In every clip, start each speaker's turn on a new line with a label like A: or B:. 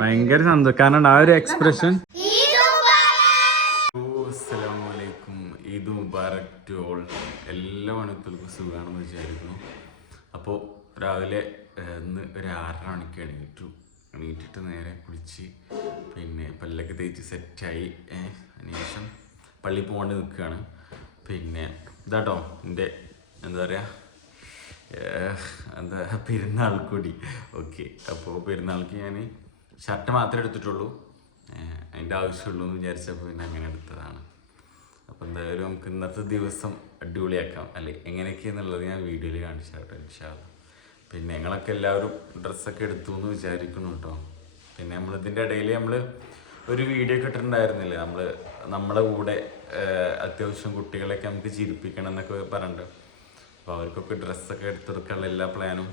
A: ഭയങ്കര സന്തോഷം കാരണം ആ ഒരു എക്സ്പ്രഷൻ അസ്സലാമലൈക്കും. ഈദ് മുബാറക് ടു ഓൾ. എല്ലാ മണിക്കൾക്കും സുഖമാണെന്ന് വിചാരിക്കുന്നു. അപ്പോൾ രാവിലെ ഇന്ന് ഒരു ആറര മണിക്ക് എണീറ്റു. എണീറ്റിട്ട് നേരെ കുളിച്ച് പിന്നെ പല്ലൊക്കെ തേച്ച് സെറ്റായി. അതിനുശേഷം പള്ളി പോകേണ്ടി നിൽക്കുകയാണ്. പിന്നെ ഇതാട്ടോ എന്റെ എന്താ പറയുക എന്താ പെരുന്നാൾ കൂടി ഓക്കെ അപ്പോൾ പെരുന്നാൾക്ക് ഞാൻ ഷർട്ട് മാത്രമേ എടുത്തിട്ടുള്ളൂ. അതിന്റെ ആവശ്യമുള്ളൂ എന്ന് വിചാരിച്ചപ്പോൾ പിന്നെ അങ്ങനെ എടുത്തതാണ്. അപ്പോൾ എന്തായാലും നമുക്ക് ഇന്നത്തെ ദിവസം അടിപൊളിയാക്കാം. അല്ലെ എങ്ങനെയൊക്കെയെന്നുള്ളത് ഞാൻ വീഡിയോയിൽ കാണിച്ചു കേട്ടോ ഇൻഷാല്ല പിന്നെ ഞങ്ങളൊക്കെ എല്ലാവരും ഡ്രസ്സൊക്കെ എടുത്തു എന്ന് വിചാരിക്കുന്നു കേട്ടോ. പിന്നെ നമ്മളിതിന്റെ ഇടയിൽ നമ്മൾ ഒരു വീഡിയോ ഒക്കെ ഇട്ടിട്ടുണ്ടായിരുന്നില്ലേ? നമ്മൾ നമ്മളെ കൂടെ അത്യാവശ്യം കുട്ടികളെയൊക്കെ നമുക്ക് ചിരിപ്പിക്കണം എന്നൊക്കെ പറഞ്ഞിട്ട്. അപ്പോൾ അവർക്കൊക്കെ ഡ്രസ്സൊക്കെ എടുത്തെടുക്കാനുള്ള എല്ലാ പ്ലാനും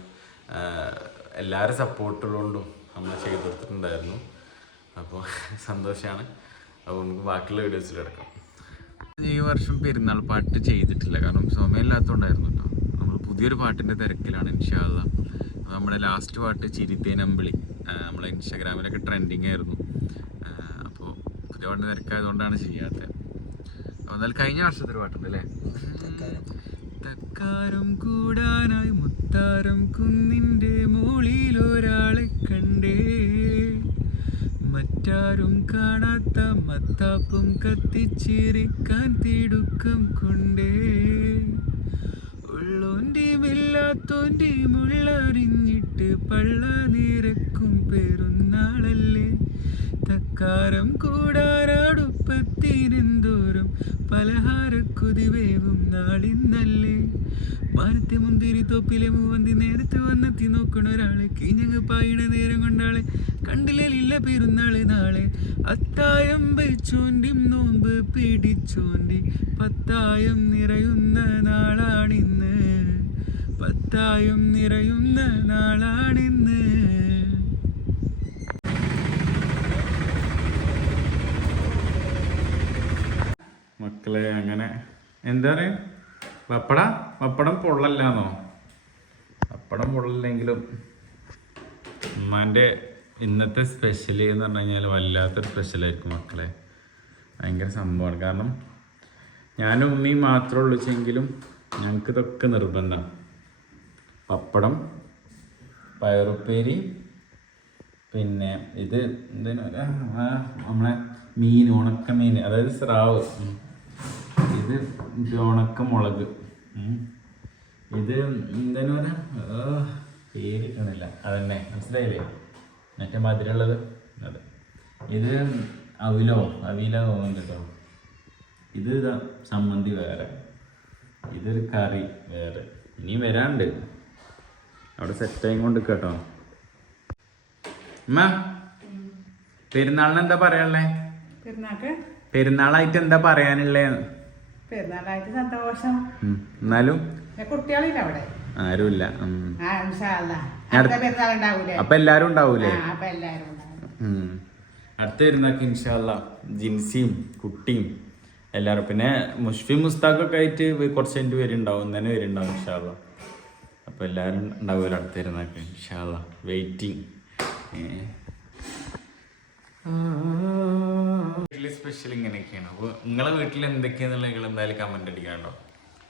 A: എല്ലാവരും സപ്പോർട്ടുള്ളതുകൊണ്ടും നമ്മൾ ചെയ്തു കൊടുത്തിട്ടുണ്ടായിരുന്നു അപ്പോൾ സന്തോഷമാണ് അപ്പോൾ നമുക്ക് ബാക്കിയുള്ള വീഡിയോസിൽ കിടക്കാം. ഈ വർഷം പെരുന്നാൾ പാട്ട് ചെയ്തിട്ടില്ല. കാരണം സമയമില്ലാത്തതുകൊണ്ടായിരുന്നു കേട്ടോ. നമ്മൾ പുതിയൊരു പാട്ടിന്റെ തിരക്കിലാണ് ഇൻഷാല്ല നമ്മുടെ ലാസ്റ്റ് പാട്ട് ചിരിത്തേനമ്പിളി നമ്മളെ ഇൻസ്റ്റാഗ്രാമിലൊക്കെ ട്രെൻഡിങ് ആയിരുന്നു. അപ്പോൾ പുതിയ പാട്ട് തിരക്കായതുകൊണ്ടാണ് ചെയ്യാത്തത്. അപ്പോൾ എന്നാലും കഴിഞ്ഞ വർഷത്തെ ഒരു പാട്ടുണ്ട് അല്ലേ? തക്കാരം കൂടാനായി മുത്താരം കുന്നിന്റെ മുകളിൽ ഒരാളെ കണ്ടേ. മറ്റാരും കാണാത്ത മത്താപ്പും കത്തിച്ചിരിക്കാൻ തിടുക്കം കൊണ്ടേ. ഉള്ളോന്റെയും പള്ള നിരക്കും പെരുന്നാളല്ലേ. തക്കാരം കൂടാനാടുപ്പത്തിനെന്തോറും പലഹാരക്കുതിവേവും നാളിന്നല്ലേ. മാനത്തെ മുന്തിരി തോപ്പിലെ മൂവന്തി നേരത്തെ വന്നെത്തി നോക്കണ ഒരാളെ. കിഞ്ഞങ്ങ് പായണ നേരം കൊണ്ടാളെ. കണ്ടില്ല പെരുന്നാൾ നാളെ. അത്തായം വെച്ചോണ്ടി നോമ്പ് പിടിച്ചോണ്ടി. പത്തായം നിറയുന്ന നാളാണിന്ന്. പത്തായം നിറയുന്ന നാളാണിന്ന്. മക്കളെ അങ്ങനെ. എന്താ പറയുക പപ്പട പപ്പടം പൊള്ളല്ലാന്നോ? പപ്പടം പൊള്ളല്ലെങ്കിലും ഉമ്മാന്റെ ഇന്നത്തെ സ്പെഷ്യൽ എന്ന് പറഞ്ഞു കഴിഞ്ഞാൽ വല്ലാത്തൊരു സ്പെഷ്യലായിരിക്കും മക്കളെ. ഭയങ്കര സംഭവമാണ്. കാരണം ഞാനും ഉമ്മയും മാത്രമേ ഉള്ളൂ വെച്ചെങ്കിലും ഞങ്ങൾക്ക് ഇതൊക്കെ നിർബന്ധം പപ്പടം പയറുപ്പേരി പിന്നെ ഇത് എന്തിനാ? നമ്മളെ മീൻ ഉണക്ക മീൻ അതായത് സ്രാവ്. ഇത് ഇത് ഉണക്ക മുളക് ഇത് എന്താ പറയാ ആ, പേര് കിട്ടണില്ല അതന്നെ മനസ്സിലായില്ലേ? മറ്റേ മധുരമുള്ളത്. അതെ. ഇത് അവിലോ അവില കേട്ടോ ഇത് സമ്മന്തി വേറെ. ഇതൊരു കറി വേറെ. ഇനി വരാണ്ട്. അവിടെ സെറ്റായി കൊണ്ട് കേട്ടോ അമ്മ പെരുന്നാളിന് എന്താ പറയാനുള്ളേ? പെരുന്നാളായിട്ട് എന്താ പറയാനുള്ളേ?
B: പെരുന്നാളായിട്ട് സന്തോഷം.
A: എന്നാലും?
B: കുട്ടികളില്ല അവിടെ.
A: ആരുമില്ല.
B: ഉണ്ടാവൂലേ?
A: അപ്പൊ എല്ലാരും ഉണ്ടാവൂലേ?
B: അപ്പൊ എല്ലാരും.
A: അടുത്ത വരുന്നൊക്കെ ഇൻഷാല്ല ജിൻസിയും കുട്ടിയും എല്ലാവരും പിന്നെ മുഷ്ഫി മുസ്താഖൊക്കെ ആയിട്ട് കുറച്ച് എന്റെ പേരുണ്ടാവും തന്നെ പേരുണ്ടാവും ഇൻഷാല്ല അപ്പോൾ എല്ലാവരും ഉണ്ടാവുമല്ലോ അടുത്ത വരുന്നൊക്കെ ഇൻഷാല്ല വെയിറ്റിംഗ്. വീട്ടിൽ സ്പെഷ്യൽ ഇങ്ങനെയൊക്കെയാണ്. അപ്പോൾ നിങ്ങളെ വീട്ടിൽ എന്തൊക്കെയാണെന്നുള്ള നിങ്ങൾ എന്തായാലും കമന്റ് അടിക്കാണ്ടോ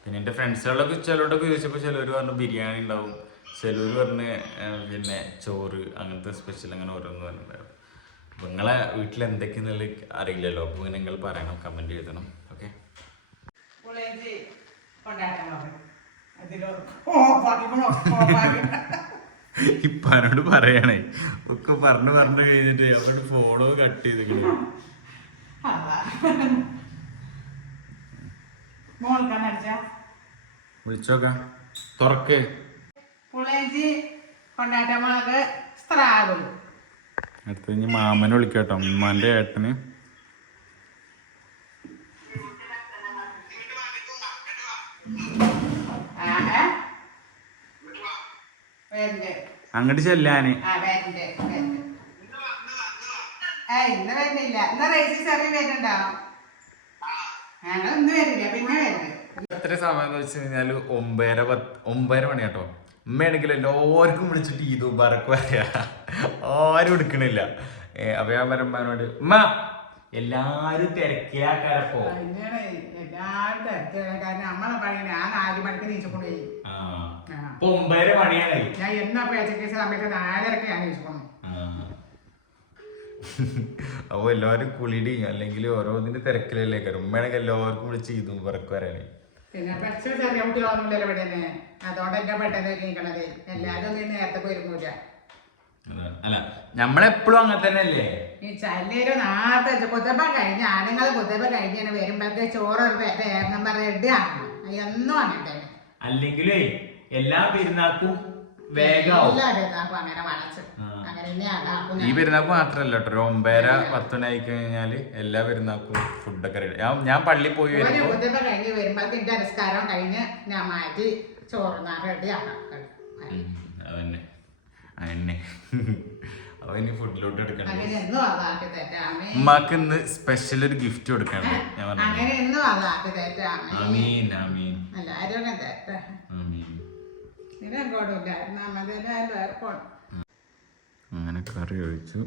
A: പിന്നെ എന്റെ ഫ്രണ്ട്സുകളൊക്കെ ചിലരോടൊക്കെ ചോദിച്ചപ്പോൾ ചിലർ പറഞ്ഞു ബിരിയാണി ഉണ്ടാവും. ചിലർ പറഞ്ഞ് പിന്നെ ചോറ് അങ്ങനത്തെ സ്പെഷ്യൽ അങ്ങനെ ഓരോന്ന് പറഞ്ഞിട്ടുണ്ടായിരുന്നു. അപ്പോൾ നിങ്ങളെ വീട്ടിൽ എന്തൊക്കെയാണെന്നുള്ള അറിയില്ലല്ലോ. അപ്പോൾ നിങ്ങൾ പറയണം കമന്റ് എഴുതണം. ഓക്കെ
B: കൊണ്ടാട്ടം നോക്കണം. അതിലോ?
A: ഇപ്പാനോട് പറയണേ. ഒക്കെ പറഞ്ഞു പറഞ്ഞു കഴിഞ്ഞിട്ട് അവരോട് ഫോളോ കട്ട് ചെയ്ത്
B: അള്ളാ. മോൾക്കാണ് അടിച്ചാ?
A: വിളിച്ചോക്കാം. തുറക്ക്.
B: കോളേജ് കൊണ്ടാട്ട മുളക് സ്രാവ്.
A: അടുത്ത് കഴിഞ്ഞ് മാമനെ വിളിക്കട്ടോ. ഉമ്മാന്റെ ഏട്ടന്. അങ്ങോട്ട് ചെല്ലാന്.
B: ആ വരണ്ട് വരണ്ട്. ഏയ് ഇന്ന് വരുന്നില്ല. ഇന്ന് റേസി ചെറിയ വരുന്നുണ്ടോ? ഞങ്ങൾ ഇന്ന് വരില്ല പിന്നെ വരണ്ട്.
A: എത്ര സമയം എന്ന് വെച്ച് കഴിഞ്ഞാൽ ഒമ്പതര പത്ത് ഒമ്പതര മണി കേട്ടോ. ഉമ്മയാണെങ്കിൽ എല്ലാവർക്കും വിളിച്ചിട്ട് ഈദ് മുബാറക്ക് പറയാ. ആരും എടുക്കണില്ല. അപ്പൊ ഞാൻ പറയുമ്പോട് ഉമ്മ എല്ലാരും തിരക്കിയാക്കാരപ്പോ
B: എല്ലാരും കാരണം നമ്മളെ പണി ഞാൻ ആദ്യമായിട്ട് മണിക്ക് നീച്ചക്കൊണ്ട്.
A: ഇപ്പൊ ഒമ്പതര മണിയാണേ
B: ഞാൻ എന്നാ പേച്ചക്കേസ് സമയത്ത് നാലരക്ക് ഞാൻ നീച്ചക്കണം
A: അപ്പൊ എല്ലാവരും കുളിടി അല്ലെങ്കിൽ ഓരോന്നിന്റെ തിരക്കിലല്ലേ കാര്യം ഉമ്മയാണെങ്കിൽ എല്ലാവർക്കും വിളിച്ച് ചെയ്തു മുബാറക്ക് വരാനേ
B: പിന്നെ പക്ഷേ ചെറിയ കുട്ടികളൊന്നുമില്ലല്ലോ ഇവിടെ തന്നെ അതുകൊണ്ട് എന്നെ പെട്ടെന്ന് നീക്കണത് എല്ലാവരും ഒന്നും നേരത്തെ പോയിരുന്നില്ല.
A: അതാണ്. അല്ല നമ്മളെപ്പോഴും അങ്ങനെ തന്നെ അല്ലേ
B: ഈ ചല്ലേരും നേരത്തെ കുത്തപ്പ കഴിഞ്ഞ് ആണുങ്ങൾ കുത്തപ്പ കഴിഞ്ഞാണ് വരുമ്പോഴത്തെ ചോറ് ഒരു നമ്പർ ഇടുകയാണ് എന്നും അങ്ങനെ തന്നെ
A: അല്ലെങ്കിലേ എല്ലാ പെരുന്നാക്കും വേഗമാവും. ഈ പെരുന്നാക്ക് മാത്രല്ല കേട്ടോ. ഒരു ഒമ്പതര പത്ത് മണി ആയി കഴിഞ്ഞാൽ എല്ലാ പെരുന്നാക്കും ഫുഡൊക്കെ റെഡി ഞാൻ ഞാൻ പള്ളി പോയി വരുമ്പോ
B: കഴിഞ്ഞ് വരുമ്പോഴത്തെ നിസ്കാരം കഴിഞ്ഞ് ഞാൻ മാറ്റി ചോറ് റെഡിയാക്കാം
A: ഉം, അതന്നെ. അതന്നെ. അപ്പൊ ഇനി ഫുഡിലോട്ട്
B: എടുക്കണം
A: ഉമ്മാക്ക് ഇന്ന് സ്പെഷ്യൽ ഒരു ഗിഫ്റ്റ് കൊടുക്കണ്ടേ? ഞാൻ പറഞ്ഞു
B: അങ്ങനെ എന്നും അതാക്കി അങ്ങനെ
A: കറി ഒഴിച്ചു.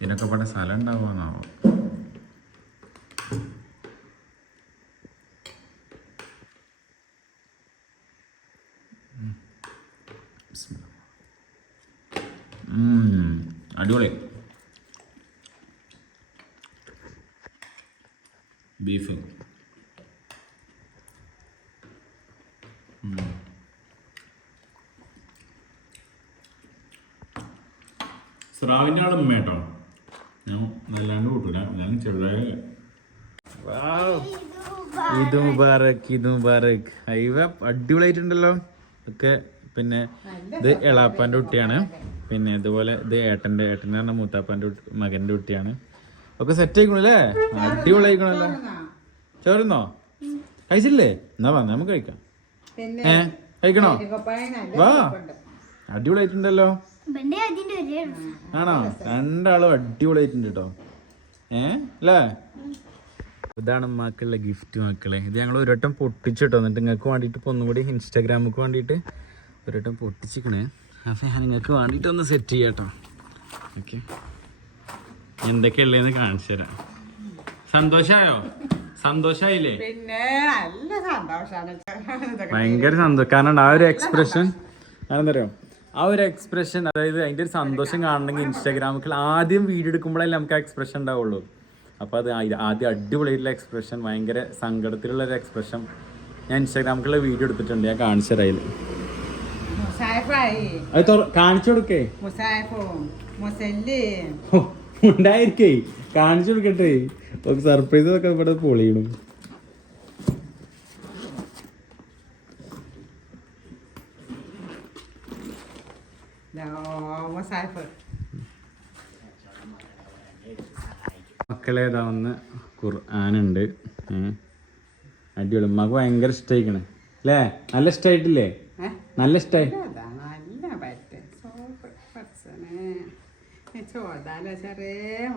A: ഇതിനൊക്കെ പണ്ട് സ്ഥലം ഉണ്ടാവുമെന്നാവോ. അടിപൊളി. ബീഫ്. സ്രാവിന്റെ ആളും ഉമ്മ കേട്ടോ ഞാൻ നല്ലാണ്ട് കൂട്ടൂല. ഞാൻ ചെറുതായ. ഇത് മുബാറക് ഇത് മുബാറക്. ഹൈവ അടിപൊളിയായിട്ടുണ്ടല്ലോ. ഒക്കെ പിന്നെ ഇത് എളാപ്പാന്റെ കുട്ടിയാണ്. പിന്നെ ഇതുപോലെ ഇത് ഏട്ടന്റെ ഏട്ടന്റെ പറഞ്ഞ മൂത്താപ്പാന്റെ മകന്റെ കുട്ടിയാണ്. ഒക്കെ സെറ്റ് ആയിക്കണല്ലേ? അടിപൊളിയായിക്കണല്ലോ. ചോരുന്നോ കഴിച്ചില്ലേ? എന്നാ വന്നാ നമുക്ക് കഴിക്കാം.
B: പിന്നെ
A: ഏ കഴിക്കണോ? വാ. അടിപൊളിയായിട്ടുണ്ടല്ലോ. ആണോ? രണ്ടാളും അടിപൊളിയായിട്ടുണ്ട് കേട്ടോ. ഏ? അല്ലേ? ഇതാണ് മക്കളുടെ ഗിഫ്റ്റ് മക്കളെ. ഇത് ഞങ്ങൾ ഒരു വട്ടം പൊട്ടിച്ചിട്ടോ എന്നിട്ട് നിങ്ങൾക്ക് വേണ്ടിയിട്ട് ഇപ്പോൾ ഒന്നും കൂടി ഇൻസ്റ്റാഗ്രാമിക്ക് വേണ്ടിയിട്ട് ഒരു വട്ടം പൊട്ടിച്ചിക്കണേ. അപ്പം ഞാൻ നിങ്ങൾക്ക് വേണ്ടിയിട്ട് ഒന്ന് സെറ്റ് ചെയ്യാം കേട്ടോ. ഓക്കെ. എന്തൊക്കെയുള്ളതെന്ന് കാണിച്ചു തരാം. സന്തോഷമായോ
B: സന്തോഷാണ്.
A: ഭയങ്കര സന്തോഷം കാരണം ആ ഒരു എക്സ്പ്രഷൻ അതെന്തറിയോ ആ ഒരു എക്സ്പ്രഷൻ അതായത് അതിന്റെ ഒരു സന്തോഷം കാണണമെങ്കിൽ ഇൻസ്റ്റാഗ്രാമിൽ ആദ്യം വീഡിയോ എടുക്കുമ്പോഴല്ലേ നമുക്ക് ആ എക്സ്പ്രഷൻ ഉണ്ടാവുള്ളൂ. അപ്പോൾ അത് ആദ്യം അടിപൊളിയായിട്ടുള്ള എക്സ്പ്രഷൻ ഭയങ്കര സങ്കടത്തിലുള്ള ഒരു എക്സ്പ്രഷൻ ഞാൻ ഇൻസ്റ്റാഗ്രാമിലുള്ള വീഡിയോ എടുത്തിട്ടുണ്ട് ഞാൻ കാണിച്ചു തരാം അത് കാണിച്ചു കൊടുക്കേ. ഉണ്ടായിരിക്കേ. കാണിച്ചു കൊടുക്കട്ടെ. സർപ്രൈസ് ഒക്കെ ഇവിടെ പൊളിയണം. മക്കളെ ഇതാവുന്ന ഖുർആാനുണ്ട്. അടിപൊളി. ഉമ്മക്ക് ഭയങ്കര ഇഷ്ടമായിക്കണ് അല്ലേ നല്ല ഇഷ്ടമായിട്ടില്ലേ നല്ല ഇഷ്ടമായി
B: ചോദാലോ ചെറിയ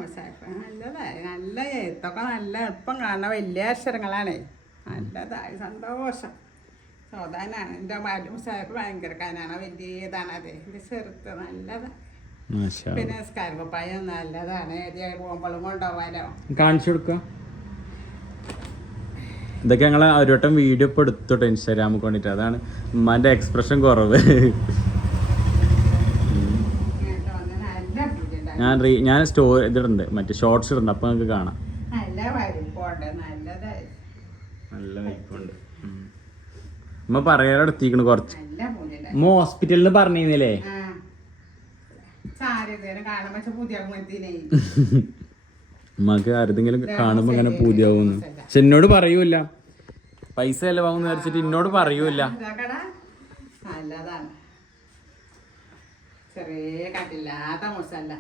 B: നല്ലതായി. നല്ല എഴുത്തൊക്കെ നല്ല എളുപ്പം കാണുന്ന വലിയ അക്ഷരങ്ങളാണ്. നല്ലതായി. സന്തോഷം. ചോദാനാണ് എന്റെ മുസാഫ് ഭയങ്കര കാനാണ് വലിയതാണ് അതെ. എന്റെ ചെറുത്ത് നല്ലതാണ്. പിന്നെ സ്കാർപ്പായം നല്ലതാണ്. പോകുമ്പോഴും കൊണ്ടുപോകാലോ
A: കാണിച്ചു കൊടുക്കുക ഇതൊക്കെ ഞങ്ങൾ ഒരു വട്ടം വീഡിയോ ഇപ്പോൾ എടുത്തോട്ടെ ഇൻസ്റ്റാഗ്രാമിൽ കൊണ്ടിട്ട്. അതാണ് ഉമ്മാന്റെ എക്സ്പ്രഷൻ കുറവ്. ഞാൻ റീ ഞാൻ സ്റ്റോറി ഇതിടുന്നുണ്ട്. മറ്റേ ഷോർട്സ് ഇടുന്നുണ്ട്. അപ്പോൾ നിങ്ങൾക്ക് കാണാം.
B: നല്ല
A: വൈപ്പുണ്ട് ഉമ്മ പറയാറെടുത്തിക്കണ് കുറച്ച്. ഉമ്മ ഹോസ്പിറ്റലിൽ പറഞ്ഞിരുന്നില്ലേ?
B: കാണുമ്പോ
A: ഉമ്മക്ക് ആരെങ്കിലും കാണുമ്പോൾ അങ്ങനെ പൂതിയാവുന്നു. പക്ഷെ എന്നോട് പറയൂല പൈസ ചെലവാകുന്ന വിചാരിച്ചിട്ട് എന്നോട് പറയൂല
B: ചെറിയ കട്ടില്ലാത്ത മുസല്ല.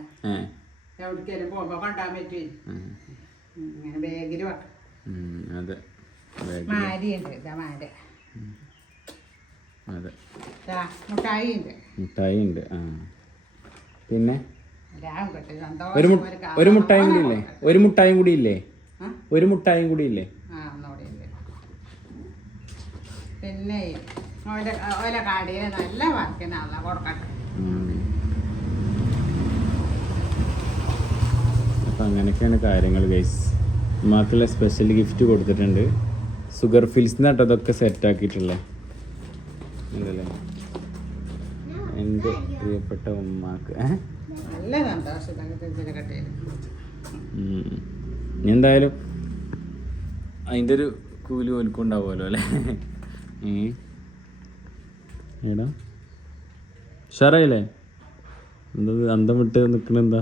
B: പോകുമ്പോ കൊണ്ടാൻ ഇങ്ങനെ ബാഗിൽ വെക്കാം.
A: അതെ. ബാഗ്.
B: മാരിയുണ്ട്. ഇതാ മാര.
A: അതെ.
B: മുട്ടായി ഉണ്ട്
A: ആ. പിന്നെ? ഒരു
B: ഒരു
A: മുട്ടായും കൂടി ഇല്ലേ? ഒരു മുട്ടായും കൂടി ഇല്ലേ? ഒരു മുട്ടായും കൂടി ഇല്ലേ?
B: പിന്നെ ഓലെ കടയിൽ നല്ല വർക്കിനാണ് കൊടുക്കട്ടെ
A: അപ്പം അങ്ങനെയൊക്കെയാണ് കാര്യങ്ങൾ ഗൈസ് ഉമ്മാക്കുള്ള സ്പെഷ്യൽ ഗിഫ്റ്റ് കൊടുത്തിട്ടുണ്ട്. സുഗർ ഫിൽസ് എന്നിട്ട് അതൊക്കെ സെറ്റ് അല്ലല്ലേ എന്റെ പ്രിയപ്പെട്ട ഉമ്മാക്ക് എന്തായാലും അതിന്റെ ഒരു കൂലി ഓൽക്കും അല്ലേ? ഏടാ ഉഷാറായില്ലേ? എന്താ അന്തം വിട്ട് നിൽക്കണ എന്താ?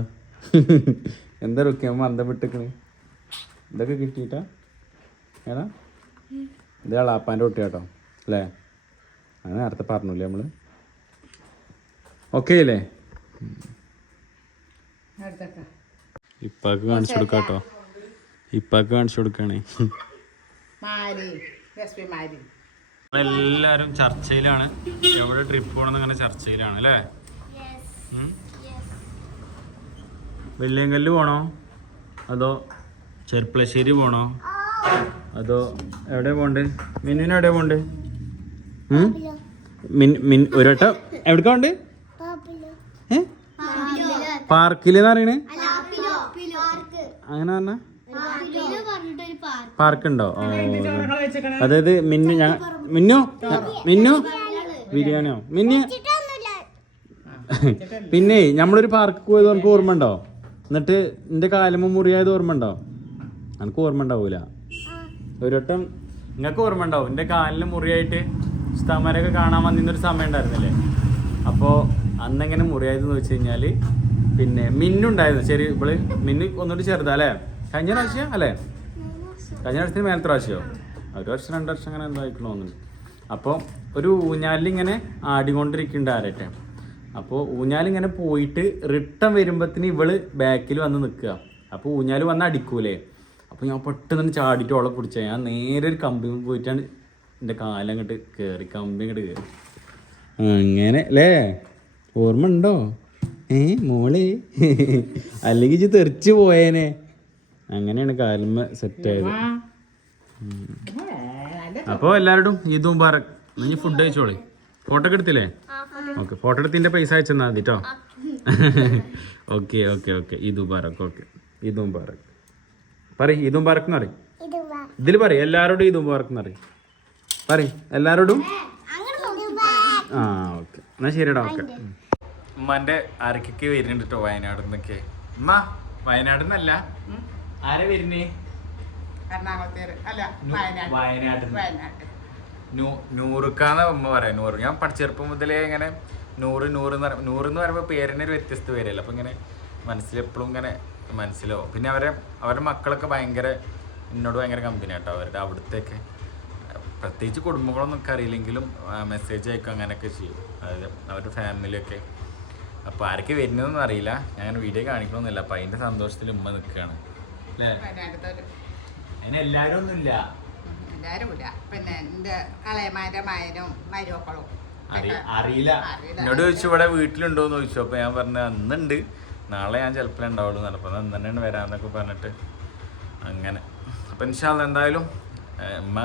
A: എന്താ റൊക്കെ അമ്മ അന്തം വിട്ട് നിൽക്കണേ ഇതൊക്കെ കിട്ടിയിട്ടാ? ഏടാ ഇതാളാപ്പാന്റെ കുട്ടിയാട്ടോ കുട്ടി കേട്ടോ അല്ലേ? അത് നേരത്തെ പറഞ്ഞില്ലേ നമ്മൾ ഓക്കെ അല്ലേ? ഇപ്പാക്ക് കാണിച്ചു കൊടുക്കാട്ടോ ഇപ്പാക്ക് കാണിച്ചു കൊടുക്കണേ. എല്ലാരും ചർച്ചയിലാണ്. എവിടെ ട്രിപ്പ് പോകണമെന്ന് അങ്ങനെ ചർച്ചയിലാണ് അല്ലേ? വെള്ളിയങ്കല്ല് പോണോ? അതോ ചെർപ്പളശ്ശേരി പോണോ? അതോ എവിടെ പോണ്ടേ? മിന്നുവിന് എവിടെ പോണ്ട്? ഒരു വട്ടം. പാർക്കിലെന്ന് പറയണേ? അങ്ങനെ പാർക്ക് ഉണ്ടോ അതായത് മിന്നു ഞാൻ മിന്നു? മിന്നു? ബിരിയാണിയോ? മിന്നു? പിന്നെ നമ്മളൊരു പാർക്ക് പോയത് നമുക്ക് ഓർമ്മ ഉണ്ടോ എന്നിട്ട് എന്റെ കാലമ്മ മുറിയായത് ഓർമ്മ ഉണ്ടോ എനിക്ക് ഓർമ്മ ഉണ്ടാവൂല ഒരു വട്ടം നിങ്ങൾക്ക് ഓർമ്മ ഉണ്ടാവും എന്റെ കാലിന് മുറിയായിട്ട് ഉസ്താമാരൊക്കെ കാണാൻ വന്നിരുന്നൊരു സമയം ഉണ്ടായിരുന്നില്ലേ? അപ്പോൾ അന്നെങ്ങനെ മുറിയായതെന്ന് വെച്ച് കഴിഞ്ഞാൽ പിന്നെ മിന്നുണ്ടായിരുന്നു ശരി ഇവൾ മിന്നു ഒന്നുകൂടി ചെറുതാ അല്ലേ കഴിഞ്ഞ പ്രാവശ്യം അല്ലേ? കഴിഞ്ഞ വർഷത്തിന് മേലത്തെ പ്രാവശ്യമോ ഒരു വർഷം രണ്ട് വർഷം അങ്ങനെ എന്തോ ആയിക്കണോ തോന്നുന്നു. അപ്പോൾ ഒരു ഊഞ്ഞാലിങ്ങനെ ആടിക്കൊണ്ടിരിക്കുന്നുണ്ട് ആരട്ടെ അപ്പോൾ ഊഞ്ഞാലിങ്ങനെ പോയിട്ട് റിട്ടം വരുമ്പത്തിന് ഇവൾ ബാക്കിൽ വന്ന് നിൽക്കുക. അപ്പോൾ ഊഞ്ഞാൽ വന്ന് അടിക്കൂലേ? അപ്പോൾ ഞാൻ പെട്ടെന്ന് ചാടിയിട്ട് ഓളെ പിടിച്ച. ഞാൻ നേരെ ഒരു കമ്പി പോയിട്ടാണ് എന്റെ കാലങ്ങോട്ട് കയറി കമ്പി അങ്ങോട്ട് കയറി അങ്ങനെ അല്ലേ ഓർമ്മ ഉണ്ടോ ഏ മോളെ. അല്ലെങ്കിൽ ഇത് തെറിച്ച് പോയേനെ. അങ്ങനെയാണ് കാലമ്മ സെറ്റ് ആയത്. അപ്പോൾ എല്ലാവരോടും ഇതും പറ നീ ഫുഡ് കഴിച്ചോളി. ഫോട്ടോ ഒക്കെ എടുത്തില്ലേ? ഓക്കെ ഫോട്ടോ എടുത്തിന്റെ പൈസ അയച്ചെന്നാ മതി കേട്ടോ ഓക്കെ ഓക്കെ ഓക്കെ ഇതും പറക്ക് ഓക്കെ ഇതും പറക്ക് പറയും ഇതും പറക്കെന്ന് പറയും. ഇതിൽ പറയും എല്ലാവരോടും ഇതും പറക്കെന്ന് പറയും. പറയും. എല്ലാരോടും? ആ ഓക്കെ. എന്നാ ശരിടാ ഓക്കെ. ഉമ്മാന്റെ ആരൊക്കെ വരുന്നുണ്ട് കേട്ടോ വയനാട് നിന്നൊക്കെ ഉമ്മ വയനാട് നിന്നല്ല ആരെ വരുന്നേ?
B: വയനാട്.
A: നൂറുക്കാന്ന് ഉമ്മ പറയാം നൂറ്. ഞാൻ പഠിച്ചെറുപ്പം മുതലേ ഇങ്ങനെ നൂറ് നൂറ് എന്ന് പറയുമ്പോൾ നൂറ് എന്ന് പറയുമ്പോൾ പേരിന് ഒരു വ്യത്യസ്ത പേരല്ല. അപ്പം ഇങ്ങനെ മനസ്സിലെപ്പോഴും ഇങ്ങനെ മനസ്സിലാവും പിന്നെ അവരെ അവരുടെ മക്കളൊക്കെ ഭയങ്കര എന്നോട് ഭയങ്കര കമ്പനി കേട്ടോ അവരുടെ അവിടുത്തെയൊക്കെ. പ്രത്യേകിച്ച് കുടുംബങ്ങളൊന്നും ഒക്കെ അറിയില്ലെങ്കിലും മെസ്സേജ് അയക്കും അങ്ങനെയൊക്കെ ചെയ്യും. അതായത് അവരുടെ ഫാമിലിയൊക്കെ അപ്പോൾ ആരൊക്കെ വരുന്നതെന്ന് അറിയില്ല. ഞാൻ വീഡിയോ കാണിക്കണമെന്നില്ല അപ്പം അതിന്റെ സന്തോഷത്തിൽ ഉമ്മ നിൽക്കുകയാണ്. അല്ലേ? അതിന് എല്ലാവരും ഒന്നുമില്ല.
B: എല്ലാരും ഇല്ല പിന്നെ എന്റെ അളയമാരുടെ മകനും മരുമക്കളും.
A: അറി- അറിയില്ല. എന്നോട് ചോദിച്ചു ഇവിടെ വീട്ടിലുണ്ടോന്ന് ചോദിച്ചു. അപ്പൊ ഞാൻ പറഞ്ഞു അന്നുണ്ട്. നാളെ ഞാൻ ചിലപ്പോൾ ഉണ്ടാവുള്ളൂ എന്ന് പറഞ്ഞപ്പോൾ അന്ന് തന്നെയാണ് വരാന്നൊക്കെ പറഞ്ഞിട്ട് അങ്ങനെ. അപ്പൊ ഇൻഷാല്ല എന്തായാലും ഉമ്മ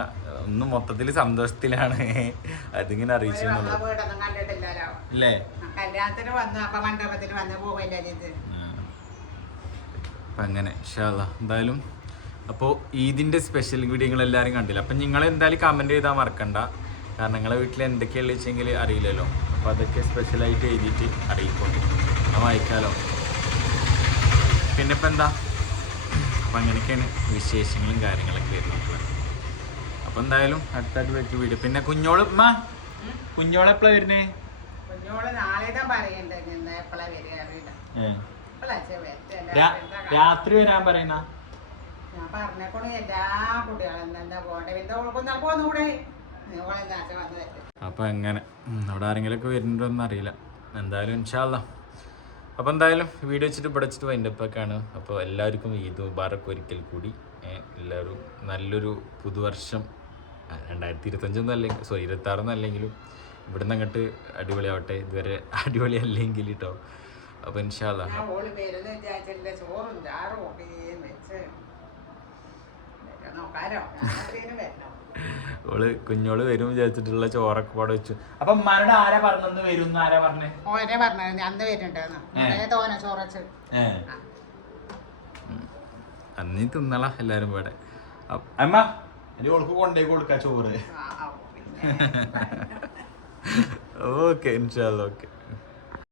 A: ഒന്ന് മൊത്തത്തിൽ സന്തോഷത്തിലാണ്. അതിങ്ങനെ അറിയിച്ചു അല്ലേ
B: കല്യാണത്തിന് വന്ന് അപ്പൊ മണ്ഡപത്തിൽ വന്ന് പോവല്ലേ
A: അപ്പം അങ്ങനെ എന്തായാലും അപ്പോൾ ഈദിന്റെ സ്പെഷ്യൽ വീഡിയോ എല്ലാരും കണ്ടില്ല? അപ്പം നിങ്ങൾ എന്തായാലും കമന്റ് ചെയ്താൽ മറക്കണ്ട. കാരണം നിങ്ങളെ വീട്ടിൽ എന്തൊക്കെയുള്ള വെച്ചെങ്കിൽ അറിയില്ലല്ലോ. അപ്പോൾ അതൊക്കെ സ്പെഷ്യലായിട്ട് എഴുതിയിട്ട് അറിയിക്കും ആ വായിക്കാലോ? പിന്നെ ഇപ്പം എന്താ? അപ്പം അങ്ങനെയൊക്കെയാണ് വിശേഷങ്ങളും കാര്യങ്ങളൊക്കെ വരുന്നത്. അപ്പോൾ എന്തായാലും അടുത്തായിട്ട് വെച്ച് വീഡിയോ പിന്നെ കുഞ്ഞോൾ ഉമ്മ
B: കുഞ്ഞോൾ എപ്പോഴാ വരുന്നേ?
A: രാത്രി വരാൻ പറയുന്ന?
B: ഞാൻ പറഞ്ഞേക്കണു എല്ലാ കുട്ടികളും എന്താ പോകണ്ടേ? ഓൾക്കൊന്നാ
A: അപ്പോൾ എങ്ങനെ? അവിടെ ആരെങ്കിലുമൊക്കെ വരുന്നുണ്ടോന്ന് അറിയില്ല. എന്തായാലും ഇൻഷാല്ല അപ്പോൾ എന്തായാലും വീഡിയോ വെച്ചിട്ട് ഇവിടെ വെച്ചിട്ട് വൈൻഡപ്പൊക്കെയാണ് അപ്പോൾ എല്ലാവർക്കും ഈദ് മുബാറക്ക് ഒരിക്കൽ കൂടി. എല്ലാവരും നല്ലൊരു പുതുവർഷം രണ്ടായിരത്തി ഇരുപത്തഞ്ചൊന്നും അല്ലെങ്കിൽ സോറി ഇരുപത്താറൊന്നും അല്ലെങ്കിലും ഇവിടുന്ന് അങ്ങോട്ട് അടിപൊളിയാവട്ടെ. ഇതുവരെ അടിപൊളി അല്ലെങ്കിൽ കേട്ടോ അപ്പോൾ ഇൻഷാല്ല ഓൾ കുഞ്ഞോൾ വരും വിചാരിച്ചിട്ടുള്ള ചോറൊക്കെ പാടെ വെച്ചു. അപ്പൊ മരട ആരാ പറഞ്ഞു വരും ആരാ പറഞ്ഞേ?
B: ഓനെ പറഞ്ഞത് അന്ന്. തോനെ ചോറച്ച്. ആ.
A: അന്നീ തിന്നള എല്ലാരും ഇവിടെ. അമ്മ. എന്റെ ഓൾക്ക് കൊണ്ടേ കൊടുക്ക ചോറ്. ഓക്കെ ഇൻഷാല്ല ഓക്കെ.